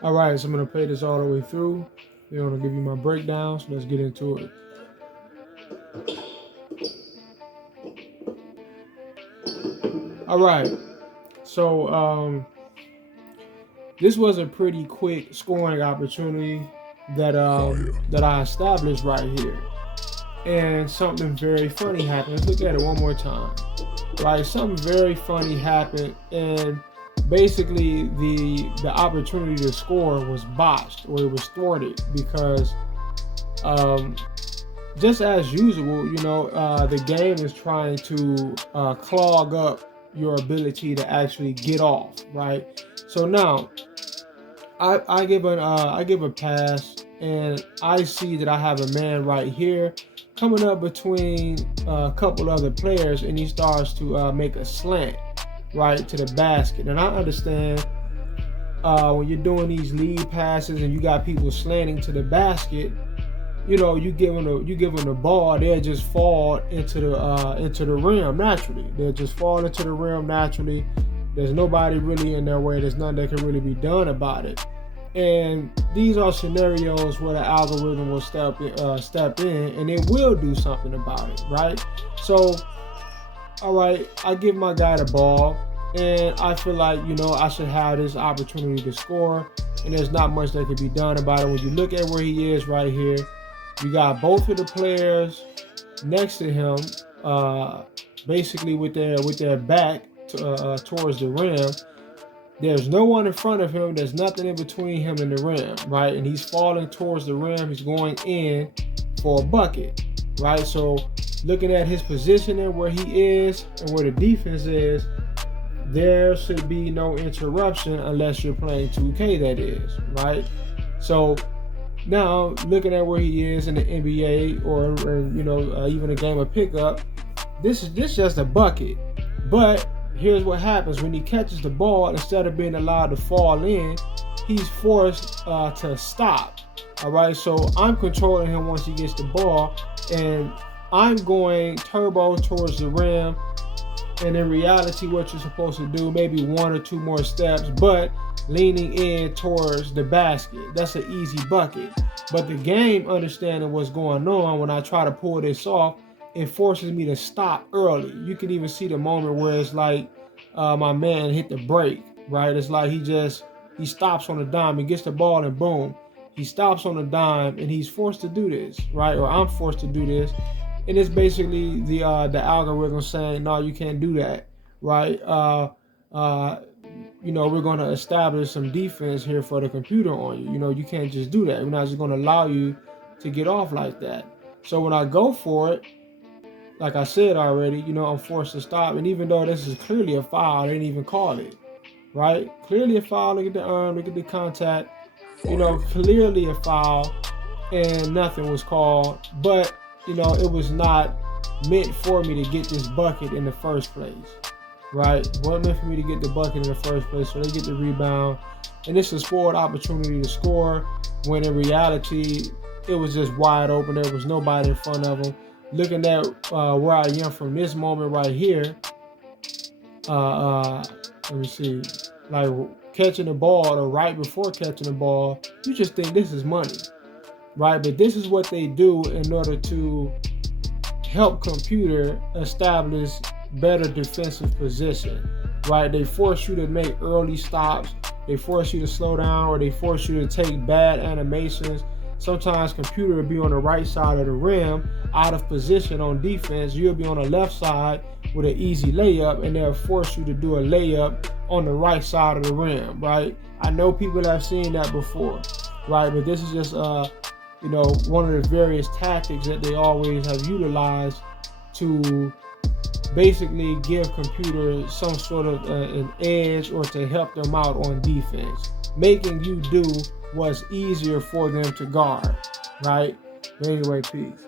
All right, so I'm gonna play this all the way through. I'm gonna give you my breakdown. So let's get into it. All right, so this was a pretty quick scoring opportunity that I established right here, and something very funny happened. Let's look at it one more time. Right, something very funny happened, and basically the opportunity to score was botched, or it was thwarted, because um, just as usual, the game is trying to clog up your ability to actually get off, right? So now I give a pass, and I see that I have a man right here coming up between a couple other players, and he starts to make a slant right to the basket. And I understand when you're doing these lead passes and you got people slanting to the basket, you give them the ball, they'll just fall into the rim naturally. They'll just fall into the rim naturally. There's nobody really in their way. There's nothing that can really be done about it. And these are scenarios where the algorithm will step in, and it will do something about it, right? So, all right, I give my guy the ball, and I feel like I should have this opportunity to score, and there's not much that can be done about it. When you look at where he is right here, you got both of the players next to him, basically with their back towards the rim. There's no one in front of him. There's nothing in between him and the rim, right? And he's falling towards the rim. He's going in for a bucket, right? So looking at his positioning, where he is and where the defense is, there should be no interruption unless you're playing 2K, that is, right? So now looking at where he is in the NBA, or even a game of pickup, this just a bucket. But here's what happens when he catches the ball. Instead of being allowed to fall in, he's forced to stop. All right, so I'm controlling him once he gets the ball, and I'm going turbo towards the rim. And in reality, what you're supposed to do, maybe one or two more steps, but leaning in towards the basket. That's an easy bucket. But the game, understanding what's going on, when I try to pull this off, it forces me to stop early. You can even see the moment where it's like my man hit the brake, right? It's like he stops on a dime and gets the ball, and boom, he stops on a dime, and he's forced to do this, right? Or I'm forced to do this. And it's basically the algorithm saying, no, you can't do that, right? We're going to establish some defense here for the computer on you. You can't just do that. We're not just going to allow you to get off like that. So when I go for it, like I said already, I'm forced to stop. And even though this is clearly a foul, they didn't even call it, right? Clearly a foul. Look at the arm, look at the contact. Clearly a foul, and nothing was called. But it was not meant for me to get this bucket in the first place, right? It wasn't meant for me to get the bucket in the first place. So they get the rebound, and it's a spoiled opportunity to score, when in reality, it was just wide open. There was nobody in front of them. Looking at where I am from this moment right here, let me see, like catching the ball, or right before catching the ball, you just think this is money, right? But this is what they do in order to help computer establish better defensive position, right? They force you to make early stops, they force you to slow down, or they force you to take bad animations. Sometimes computer will be on the right side of the rim, out of position on defense. You'll be on the left side with an easy layup, and they'll force you to do a layup on the right side of the rim, right? I know people have seen that before, right? But this is just one of the various tactics that they always have utilized to basically give computers some sort of an edge, or to help them out on defense, making you do what's easier for them to guard, right? But anyway, peace.